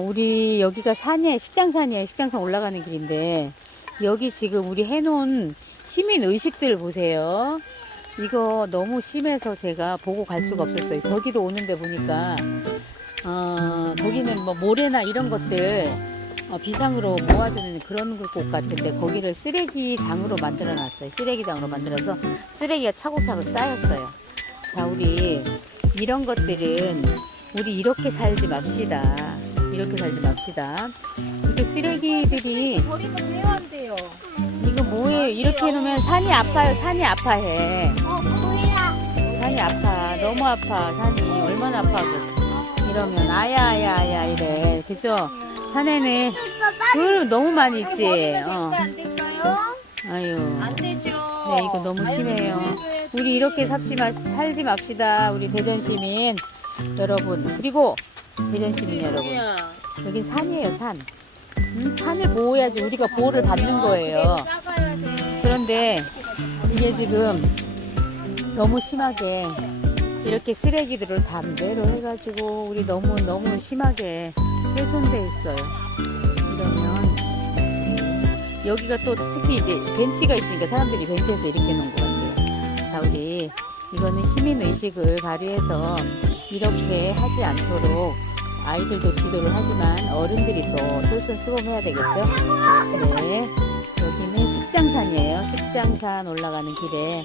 우리 여기가 산이에요. 식장산이에요. 식장산 올라가는 길인데 여기 지금 우리 해놓은 시민 의식들 보세요. 이거 너무 심해서 제가 보고 갈 수가 없었어요. 저기도 오는데 보니까 어, 거기는 뭐 모래나 이런 것들 어, 비상으로 모아두는 그런 곳 같은데 거기를 쓰레기장으로 만들어 놨어요. 쓰레기장으로 만들어서 쓰레기가 차곡차곡 쌓였어요. 자, 우리 이런 것들은 우리 이렇게 살지 맙시다. 이렇게 살지 맙시다. 이게 쓰레기들이 버리면 돼요? 이거 뭐예요? 이렇게 해놓으면 산이 아파요. 산이 아파해. 산이 아파. 너무 아파. 산이 얼마나 아파하겠어. 이러면 아야 아야 아야 이래. 그죠? 산에는 물 너무 많이 있지. 어. 아유. 네, 이거 너무 심해요. 우리 이렇게 삽시 마, 살지 맙시다. 우리 대전 시민 여러분. 그리고 대전 시민 여러분. 여긴 산이에요, 산. 음, 산을 보호해야지 우리가 보호를 받는 거예요. 그런데 이게 지금 너무 심하게 이렇게 쓰레기들을 담배로 해가지고 우리 너무 너무 심하게 훼손돼 있어요. 이러면 여기가 또 특히 이제 벤치가 있으니까 사람들이 벤치에서 이렇게 놓은 것 같아요. 자 우리 이거는 시민 의식을 발휘해서 이렇게 하지 않도록 아이들도 지도를 하지만 어른들이 또 솔선수범해야 되겠죠. 네. 여기는 식장산이에요. 식장산 올라가는 길에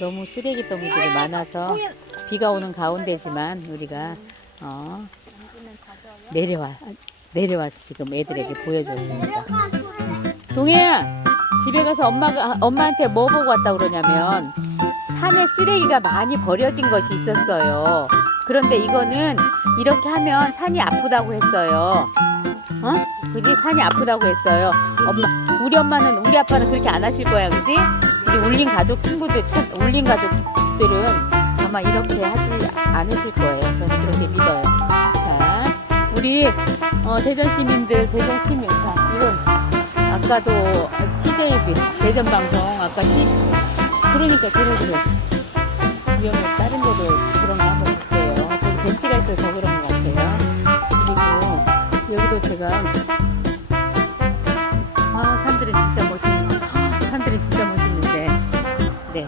너무 쓰레기 더미들이 많아서 비가 오는 가운데지만 우리가 어, 내려와 내려와서 지금 애들에게 보여줬습니다. 동해야 집에 가서 엄마가 엄마한테 뭐 보고 왔다 그러냐면 산에 쓰레기가 많이 버려진 것이 있었어요. 그런데 이거는 이렇게 하면 산이 아프다고 했어요. 어? 그지 산이 아프다고 했어요. 엄마, 우리 엄마는 우리 아빠는 그렇게 안 하실 거야, 그지? 우리 울린 가족 친구들, 첫, 울린 가족들은 아마 이렇게 하지 않으실 거예요. 저는 그렇게 믿어요. 자, 우리 어, 대전 시민들, 대전 시민, 자, 이건 아까도 TJB 대전 방송 아까 시 그러니까 그래 위험해 다른 데도 그런 거 벤치가 있어서 더 그런 것 같아요. 그리고 여기도 제가 아 산들은 진짜 멋있는 아, 산들은 진짜 멋있는데 네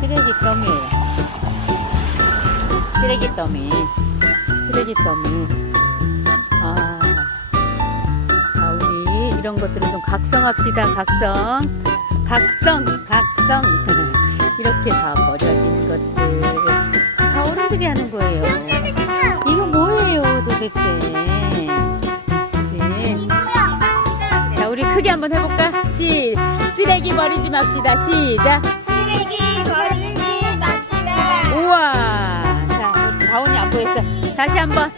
쓰레기 더미예요. 쓰레기 더미 쓰레기 더미 아. 자, 우리 이런 것들은 좀 각성합시다. 각성. 각성, 각성. 이렇게 다 버려진 것들. 다 어른들이 하는 거예요. 도대체? 그치? 자, 우리 크게 한번 해볼까? 시, 쓰레기 버리지 맙시다. 시작. 쓰레기 버리지 맙시다. 우와. 자, 우리 다운이 안 보였어. 다시 한번.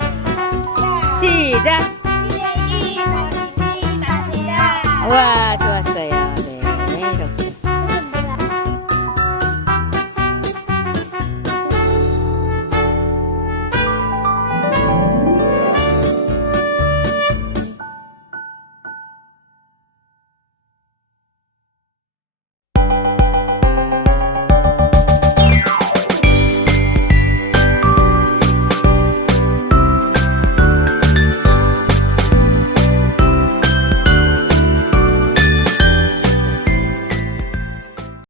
시작. 쓰레기 버리지 맙시다. 와, 좋아,